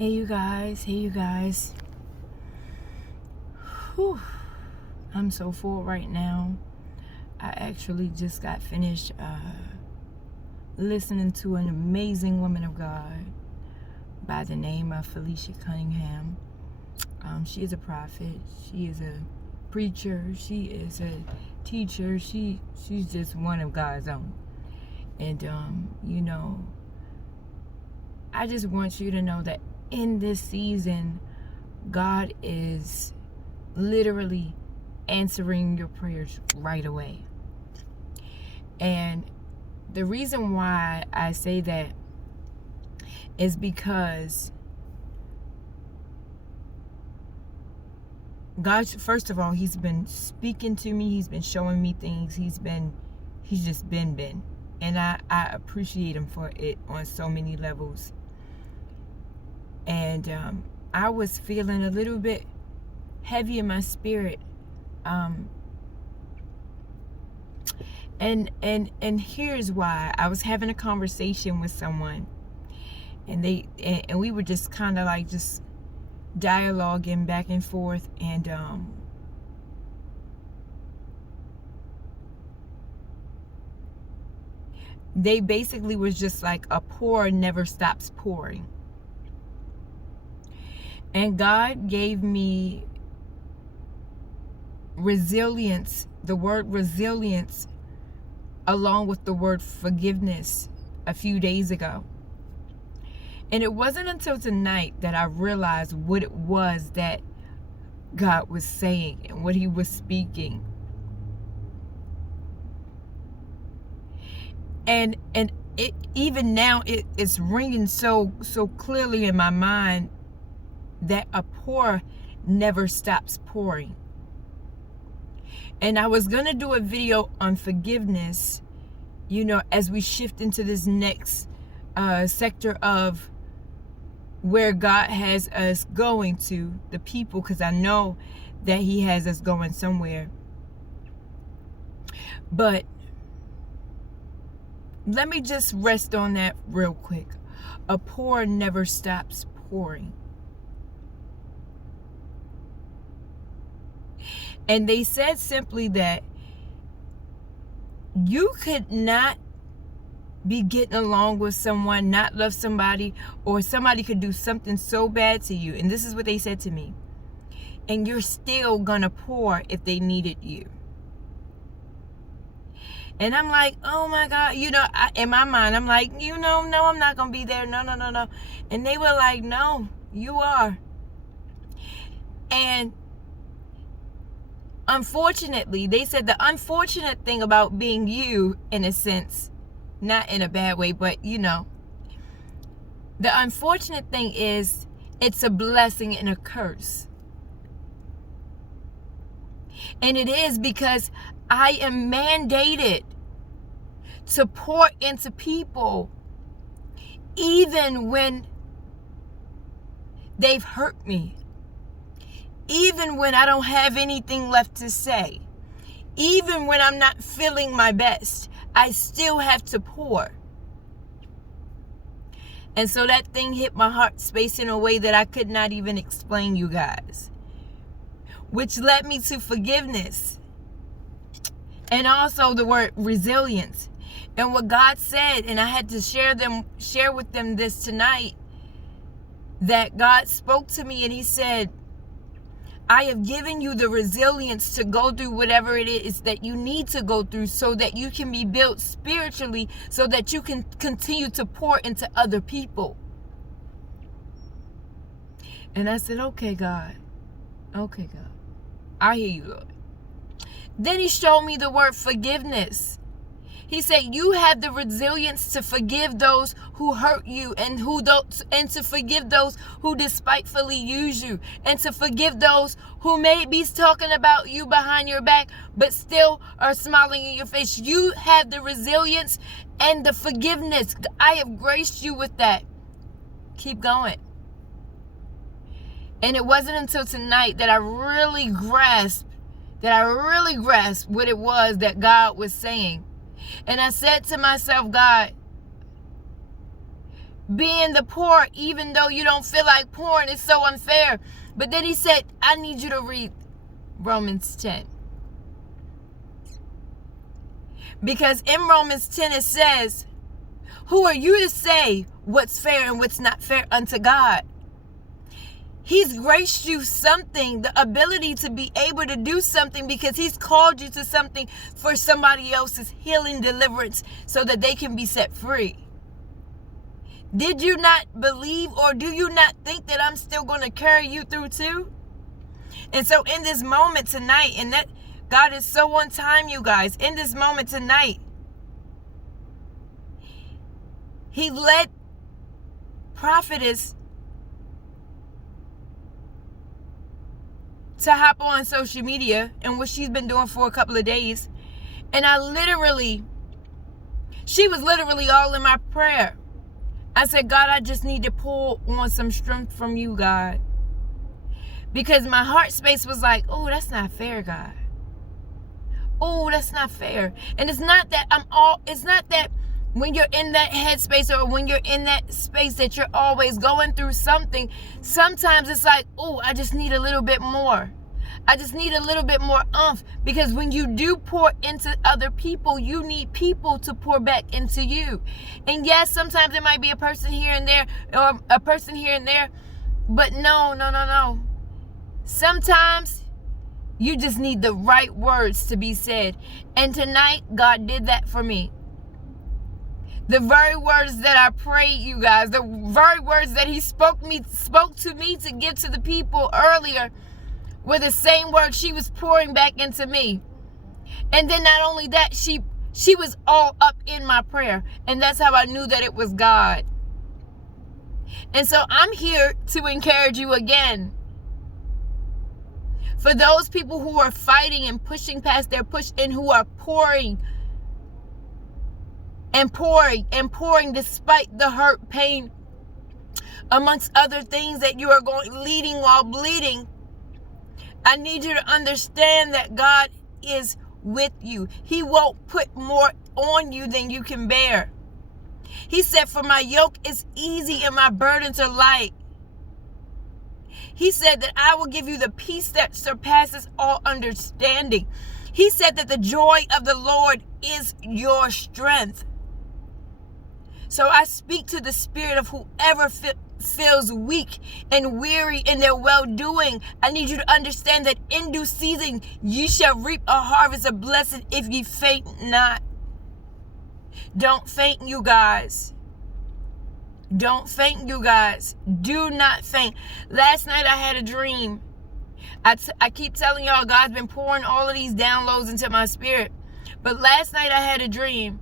Hey you guys. Whew. I'm so full right now. I actually just got finished listening to an amazing woman of God by the name of Felicia Cunningham. She is a prophet. She is a preacher. She is a teacher. She's just one of God's own. And I just want you to know that in this season, God is literally answering your prayers right away. And the reason why I say that is because God, first of all, He's been speaking to me. He's been showing me things. He's just been. And I appreciate Him for it on so many levels. And I was feeling a little bit heavy in my spirit. And here's why. I was having a conversation with someone, and we were just kind of like just dialoguing back and forth, and they basically was just like, a pour never stops pouring. And God gave me resilience, the word resilience, along with the word forgiveness a few days ago. And it wasn't until tonight that I realized what it was that God was saying and what He was speaking. And it even now it's ringing so clearly in my mind that a pour never stops pouring. And I was going to do a video on forgiveness, as we shift into this next sector of where God has us going to, the people, because I know that He has us going somewhere. But let me just rest on that real quick. A pour never stops pouring. And they said simply that you could not be getting along with someone, not love somebody, or somebody could do something so bad to you. And this is what they said to me. And you're still gonna pour if they needed you. And I'm like, oh my God, in my mind, I'm like, no, I'm not gonna be there. No. And they were like, no, you are. And unfortunately, they said the unfortunate thing about being you, in a sense, not in a bad way, but the unfortunate thing is it's a blessing and a curse. And it is because I am mandated to pour into people even when they've hurt me. Even when I don't have anything left to say, even when I'm not feeling my best, I still have to pour. And so that thing hit my heart space in a way that I could not even explain, you guys. Which led me to forgiveness. And also the word resilience. And what God said, and I had to share with them this tonight, that God spoke to me and He said, I have given you the resilience to go through whatever it is that you need to go through so that you can be built spiritually, so that you can continue to pour into other people. And I said, okay, God. I hear you, Lord. Then He showed me the word forgiveness. He said, you have the resilience to forgive those who hurt you, and to forgive those who despitefully use you, and to forgive those who may be talking about you behind your back, but still are smiling in your face. You have the resilience and the forgiveness. I have graced you with that. Keep going. And it wasn't until tonight that I really grasped what it was that God was saying. And I said to myself, God, being the poor even though you don't feel like pouring is so unfair. But then he said, I need you to read Romans 10. Because in Romans 10 it says, who are you to say what's fair and what's not fair unto God? He's graced you something, the ability to be able to do something, because he's called you to something for somebody else's healing, deliverance, so that they can be set free. Did you not believe, or do you not think that I'm still going to carry you through too? And so in this moment tonight, and that God is so on time, you guys, in this moment tonight, he led prophetess to hop on social media, and what she's been doing for a couple of days. And she was literally all in my prayer. I said, God, I just need to pull on some strength from you, God. Because my heart space was like, oh, that's not fair, God. Oh, that's not fair. And it's not that when you're in that headspace, or when you're in that space that you're always going through something, sometimes it's like, oh, I just need a little bit more. I just need a little bit more oomph. Because when you do pour into other people, you need people to pour back into you. And yes, sometimes it might be a person here and there, or a person here and there. But no. Sometimes you just need the right words to be said. And tonight, God did that for me. The very words that I prayed, you guys, the very words that he spoke to me to give to the people earlier, were the same words she was pouring back into me. And then not only that, she was all up in my prayer. And that's how I knew that it was God. And so I'm here to encourage you again. For those people who are fighting and pushing past their push, and who are pouring despite the hurt, pain, amongst other things that you are leading while bleeding, I need you to understand that God is with you. He won't put more on you than you can bear. He said, for my yoke is easy and my burdens are light. He said that I will give you the peace that surpasses all understanding. He said that the joy of the Lord is your strength. So I speak to the spirit of whoever feels weak and weary in their well-doing. I need you to understand that in due season, you shall reap a harvest of blessing if ye faint not. Don't faint, you guys. Don't faint, you guys. Do not faint. Last night I had a dream. I keep telling y'all, God's been pouring all of these downloads into my spirit. But last night I had a dream.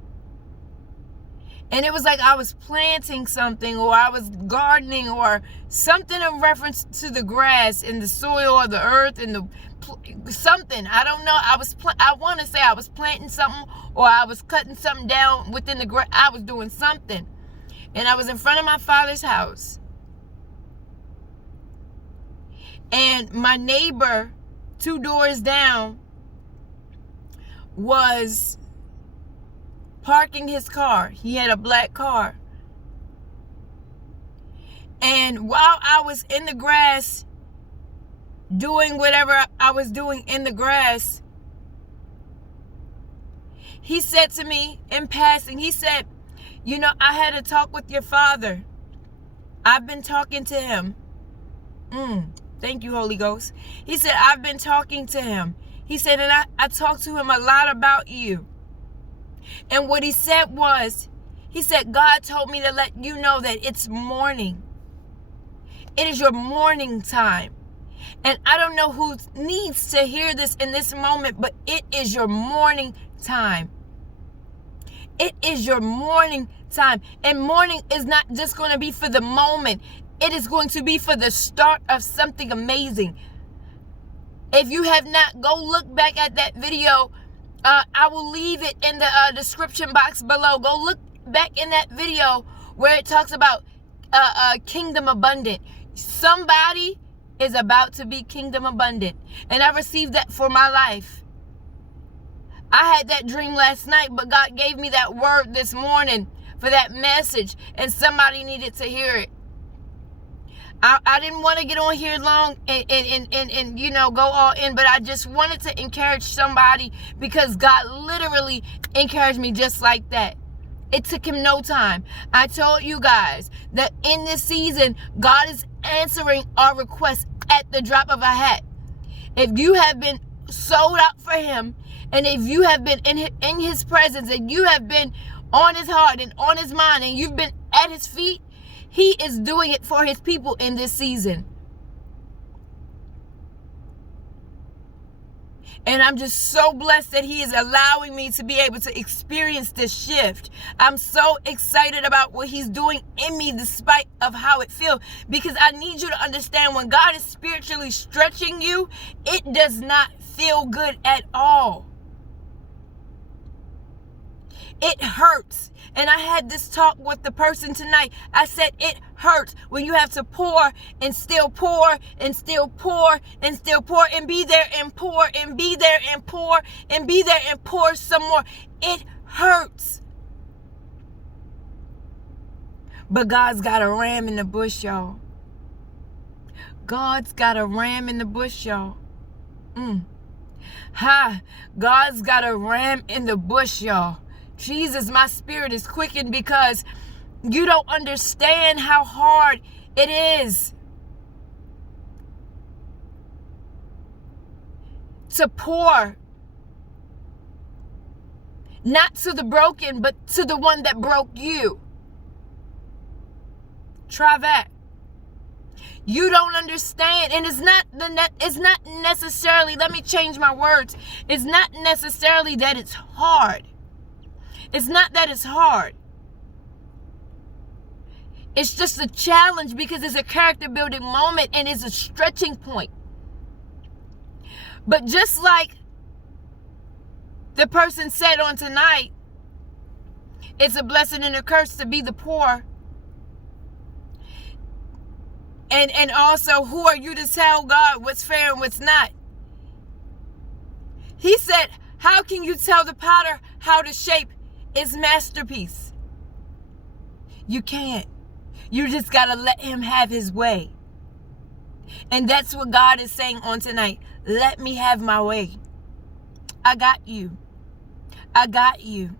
And it was like I was planting something, or I was gardening, or something in reference to the grass and the soil, or the earth, and something. I don't know. I want to say I was planting something, or I was cutting something down within the grass. I was doing something. And I was in front of my father's house. And my neighbor, 2 doors down, was parking his car. He had a black car. And while I was in the grass doing whatever I was doing in the grass, he said to me in passing, he said, you know, I had a talk with your father. I've been talking to him. Thank you, Holy Ghost. He said, I've been talking to him. He said, and I talked to him a lot about you. And what he said was, he said, God told me to let you know that it's morning. It is your morning time. And I don't know who needs to hear this in this moment, but it is your morning time. It is your morning time. And morning is not just going to be for the moment. It is going to be for the start of something amazing. If you have not, go look back at that video. I will leave it in the description box below. Go look back in that video where it talks about kingdom abundant. Somebody is about to be kingdom abundant. And I received that for my life. I had that dream last night, but God gave me that word this morning for that message, and somebody needed to hear it. I didn't want to get on here long and go all in, but I just wanted to encourage somebody, because God literally encouraged me just like that. It took him no time. I told you guys that in this season, God is answering our requests at the drop of a hat. If you have been sold out for him, and if you have been in his presence, and you have been on his heart and on his mind, and you've been at his feet, he is doing it for his people in this season. And I'm just so blessed that he is allowing me to be able to experience this shift. I'm so excited about what he's doing in me, despite of how it feels. Because I need you to understand, when God is spiritually stretching you, it does not feel good at all. It hurts. And I had this talk with the person tonight. I said it hurts when you have to pour and still pour and still pour and still pour and be there and pour and be there and pour and be there and pour some more. It hurts. But God's got a ram in the bush, y'all. God's got a ram in the bush, y'all. God's got a ram in the bush, y'all. Jesus, my spirit is quickened, because you don't understand how hard it is to pour, not to the broken, but to the one that broke you. Try that. You don't understand. And it's not necessarily, let me change my words. It's not necessarily that it's hard. It's not that it's hard. It's just a challenge, because it's a character building moment and it's a stretching point. But just like the person said on tonight, it's a blessing and a curse to be the poor. And also, who are you to tell God what's fair and what's not? He said, how can you tell the potter how to shape his masterpiece? You can't. You just got to let him have his way. And that's what God is saying on tonight. Let me have my way. I got you. I got you.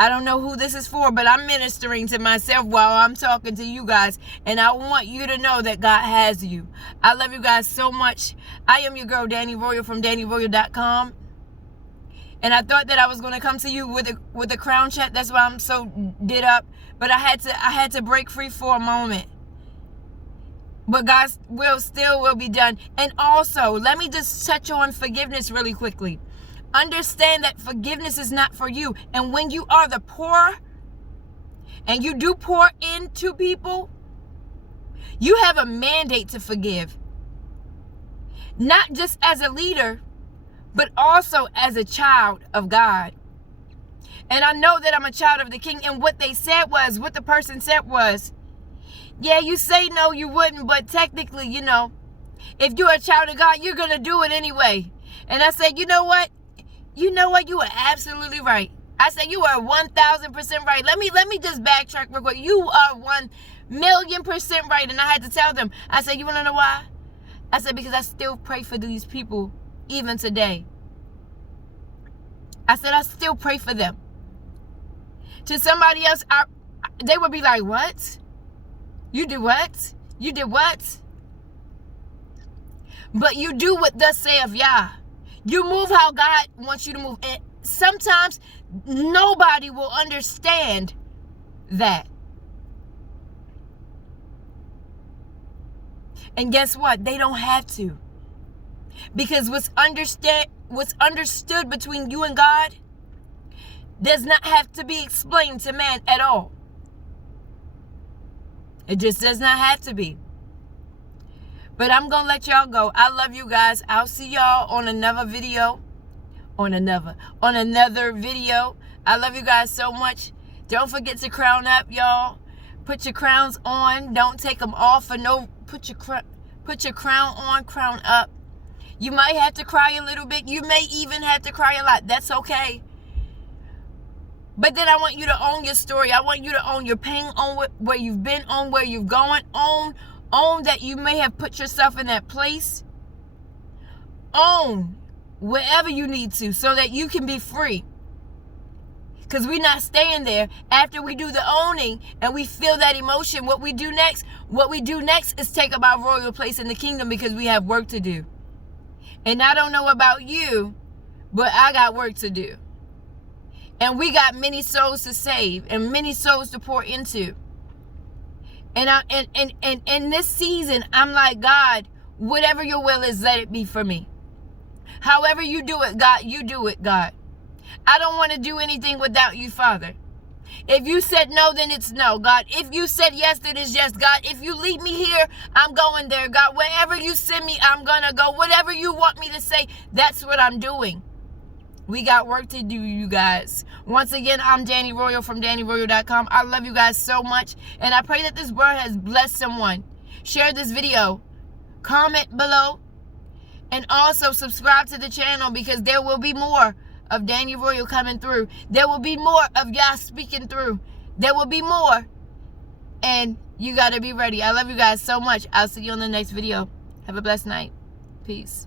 I don't know who this is for, but I'm ministering to myself while I'm talking to you guys. And I want you to know that God has you. I love you guys so much. I am your girl, DanniRoyal from DanniRoyal.com. And I thought that I was going to come to you with a crown chat. That's why I'm so did up. But I had to break free for a moment. But God's will still will be done. And also, let me just touch on forgiveness really quickly. Understand that forgiveness is not for you. And when you are the poor, and you do pour into people, you have a mandate to forgive. Not just as a leader, but also as a child of God. And I know that I'm a child of the King. And what the person said was, yeah, you say no, you wouldn't, but technically, if you're a child of God, you're going to do it anyway. And I said, you know what? You are absolutely right. I said, you are 1,000% right. Let me just backtrack real quick. You are 1,000,000% right. And I had to tell them, I said, you want to know why? I said, because I still pray for these people even today. I said, I still pray for them. To somebody else, they would be like, what? You did what? You did what? But you do what thus saith Yah. You move how God wants you to move. And sometimes nobody will understand that. And guess what? They don't have to. Because what's understood between you and God does not have to be explained to man at all. It just does not have to be. But I'm going to let y'all go. I love you guys. I'll see y'all on another video. On another video. I love you guys so much. Don't forget to crown up, y'all. Put your crowns on. Don't take them off. Put your crown on, crown up. You might have to cry a little bit. You may even have to cry a lot. That's okay. But then I want you to own your story. I want you to own your pain, own where you've been, own where you're going, own that you may have put yourself in that place. Own wherever you need to so that you can be free. Because we're not staying there. After we do the owning and we feel that emotion, what we do next is take up our royal place in the kingdom, because we have work to do. And I don't know about you, but I got work to do. And we got many souls to save and many souls to pour into. And in this season, I'm like, God, whatever your will is, let it be for me. However you do it, God, you do it, God. I don't want to do anything without you, Father. If you said no, then it's no, God. If you said yes, then it's yes, God. If you lead me here, I'm going there, God. Wherever you send me, I'm going to go. Whatever you want me to say, that's what I'm doing. We got work to do, you guys. Once again, I'm DanniRoyal from DanniRoyal.com. I love you guys so much, and I pray that this word has blessed someone. Share this video. Comment below. And also subscribe to the channel, because there will be more of DanniRoyal coming through. There will be more of y'all speaking through. There will be more. And you got to be ready. I love you guys so much. I'll see you on the next video. Have a blessed night. Peace.